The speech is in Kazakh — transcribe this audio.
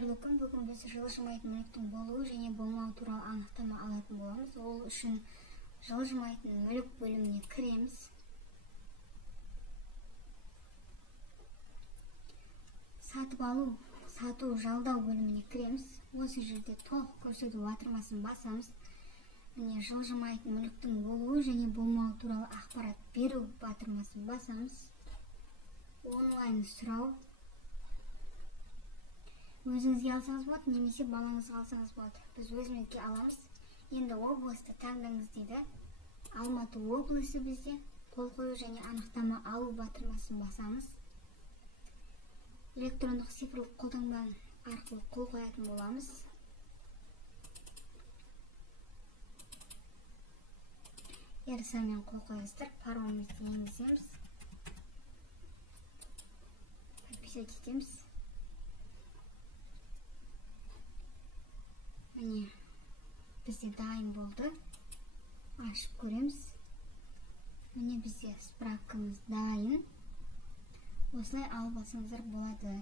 Қайырлы күн. Бүгін біз жылжымайтын мүліктің болуы және болмауы туралы анықтама алатын боламыз. Ол үшін жылжымайтын мүлік бөліміне кіреміз. Сатып алу, сату, жалдау бөліміне кіреміз. Осы жерде толық көрсету батырмасын басамыз. Міне жылжымайтын мүліктің болуы және болмауы туралы ақпарат беру батырмасын басамыз. Онлайн сұрау. Өзіңізге алсаңыз болады, немесе балаңызға алсаңыз болады. Біз өзімізге аламыз. Енді облысты таңдаңыз дейді. Алматы облысы бізде. Қол қою және анықтама алу батырмасын басамыз. Электрондық цифрлық қолтаңба арқылы қол қоятын боламыз. Ерсамен қол қойыңыздар. Паролімізді енгіземіз. Подписать етеміз. Міне, бізде дайын болды. Ашып көреміз. Міне бізде справкамыз дайын. Осылай алып алсаңыздар болады.